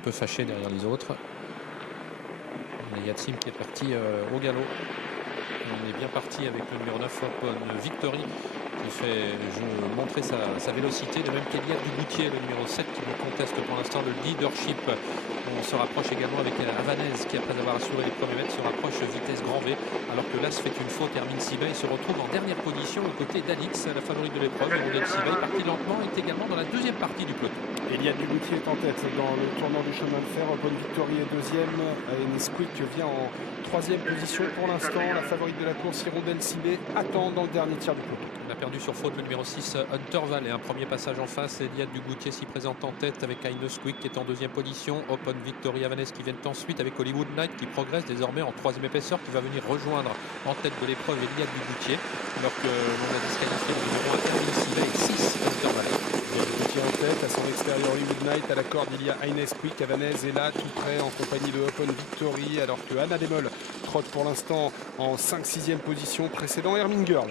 Un peu fâché derrière les autres. Il y a Yatsim qui est parti au galop. On est bien parti avec le numéro 9, Open Victory, qui fait montrer sa vélocité, de même qu'Eliade Dugoutier, le numéro 7, qui nous conteste pour l'instant le leadership. On se rapproche également avec Havanez, qui après avoir assuré les premiers mètres se rapproche vitesse grand V, alors que l'As fait une faute, Hermine Sibey se retrouve en dernière position aux côtés d'Alix, la favorite de l'épreuve. Hirondelle Sibey, parti lentement, est également dans la deuxième partie du peloton. Eliade Dugoutier est en tête dans le tournant du chemin de fer. Open Victory est deuxième. Nesquik vient en troisième position pour l'instant. La favorite de la course, Hirondelle Sibey, attend dans le dernier tiers du peloton. On a perdu sur faute le numéro 6, Hunter Valley. Un premier passage en face. Eliade Dugoutier s'y présente en tête avec Nesquik qui est en deuxième position. Open Victory, Havanez qui viennent ensuite avec Hollywood Knight qui progresse désormais en troisième épaisseur, qui va venir rejoindre en tête de l'épreuve Eliade Dugoutier. Alors que l'on a disqualifié le numéro 1, Hermine Sibey, et 6, Hunter Valley. En tête, à son extérieur Hollywood Knight, à la corde il y a Nesquik. Havanez est là tout près en compagnie de Open Victory, alors que Anna Demol trotte pour l'instant en 5-6e position, précédant Hermine Girl.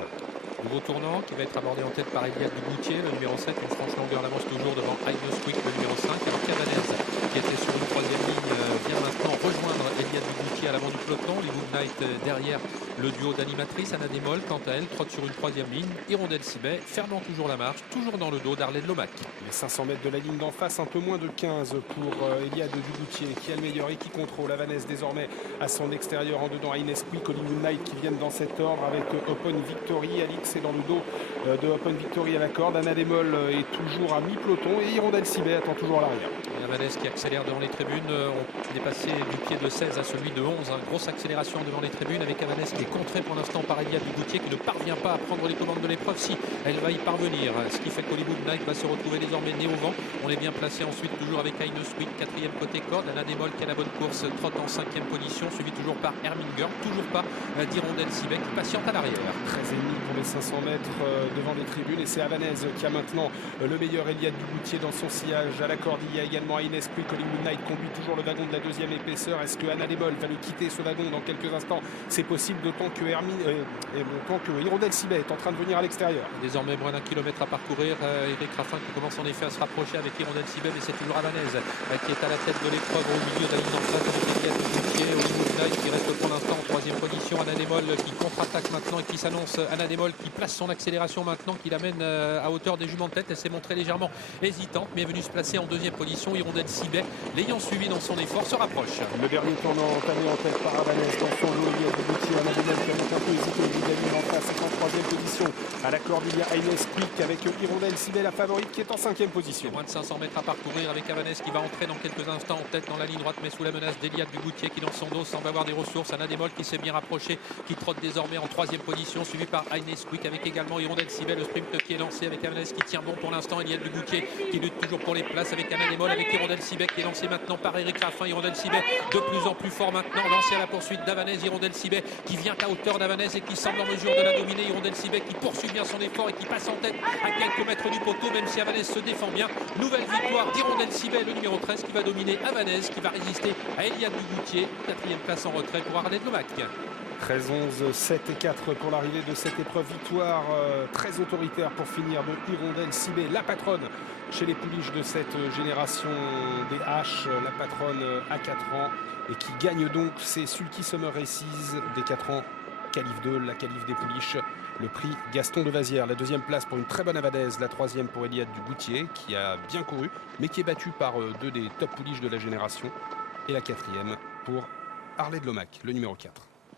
Nouveau tournant qui va être abordé en tête par Eliade Dugoutier, le numéro 7, une franche longueur d'avance toujours devant Nesquik, le numéro 5, alors qu'Havanez, qui était sur une troisième ligne, vient maintenant rejoindre Eliade Dugoutier à l'avant du peloton. Hollywood Knight derrière le duo d'animatrices. Anna Demol, quant à elle, trotte sur une troisième ligne. Hirondelle Sibey, fermant toujours la marche, toujours dans le dos d'Arlène Lomac. Les 500 mètres de la ligne d'en face, un peu moins de 15 pour Eliade Dugoutier, qui a le meilleur et qui contrôle. Havanez désormais à son extérieur, en dedans Nesquik, Hollywood Knight qui viennent dans cet ordre avec Open Victory. Alix est dans le dos de Open Victory à la corde. Anna Demol est toujours à mi-peloton et Hirondelle Sibey attend toujours à l'arrière. Havanez qui accélère devant les tribunes. On est passé du pied de 16 à celui de 11. Grosse accélération devant les tribunes avec Havanez qui est contrée pour l'instant par Eliade Dugoutier, qui ne parvient pas à prendre les commandes de l'épreuve. Si elle va y parvenir, ce qui fait qu'Hollywood Knight va se retrouver désormais né au vent. On est bien placé ensuite toujours avec Nesquik, quatrième côté corde. Anna Demol qui a la bonne course, trotte en 5e position, suivi toujours par Hermine Girl, toujours pas d'Hirondelle Sibey qui patiente à l'arrière. 13,5 pour les 500 mètres devant les tribunes, et c'est Havanez qui a maintenant le meilleur. Eliade Dugoutier dans son sillage à la corde. Il y a également Nesquik. Hollywood Knight conduit toujours le wagon de la deuxième épaisseur. Est-ce que Anna Demol va le quitter, ce wagon, dans quelques instants? C'est possible, d'autant que Hirondelle Sibey est en train de venir à l'extérieur. Désormais moins d'un kilomètre à parcourir. Eric Raffin qui commence en effet à se rapprocher avec Hirondelle Sibey, mais c'est toujours Havanez qui est à la tête de l'épreuve au milieu de la ligne en face avec Eliade Dugoutier. Hollywood Knight qui reste pour l'instant en troisième position. Anna Demol qui contre-attaque maintenant et qui s'annonce. Anna Demol qui place son accélération maintenant, qui l'amène à hauteur des juments de tête. Elle s'est montrée légèrement hésitante, mais est venue se placer en deuxième position. Hirondelle Sibey, l'ayant suivi dans son effort, se rapproche. Le dernier tournant entamé en tête par Havanez dans son lot. Eliade Dugoutier, Anna Demol qui a donc un peu hésité au bout de la ligne en face, est en troisième position. À la corde, il y a Nesquik avec Hirondelle Sibey, la favorite, qui est en 5e position. Moins de 500 mètres à parcourir avec Havanez qui va entrer dans quelques instants en tête dans la ligne droite, mais sous la menace d'Eliade Dugoutier qui dans son dos semble avoir des ressources. Anna Demol qui s'est bien rapproché, qui trotte désormais en troisième position, suivi par Nesquik avec également Hirondelle Sibey. Le sprint qui est lancé avec Havanez qui tient bon pour l'instant. Eliade Dugoutier qui lutte toujours pour les places avec Anna Demol, avec Hirondelle Sibey qui est lancé maintenant par Eric Raffin. Hirondelle Sibey de plus en plus fort maintenant, lancé à la poursuite d'Havanez. Hirondelle Sibey qui vient à hauteur d'Havanez et qui semble en mesure de la dominer. Hirondelle Sibey qui poursuit bien son effort et qui passe en tête à quelques mètres du poteau, même si Havanez se défend bien. Nouvelle victoire d'Hirondelle Sibey, le numéro 13, qui va dominer Havanez, qui va résister à Eliade Dugoutier. Quatrième place en retrait pour Arlène Lomac. 13-11, 7 et 4 pour l'arrivée de cette épreuve. Victoire très autoritaire pour finir de Hirondelle Sibey, la patronne chez les pouliches de cette génération des H, la patronne à 4 ans, et qui gagne donc ces Sulky Summer Races des 4 ans, qualif 2, la qualif des pouliches. Le prix Gaston de Vazières, la deuxième place pour une très bonne Havanez, la troisième pour Eliade Dugoutier qui a bien couru mais qui est battu par deux des top pouliches de la génération, et la quatrième pour Arlène Lomac, le numéro 4.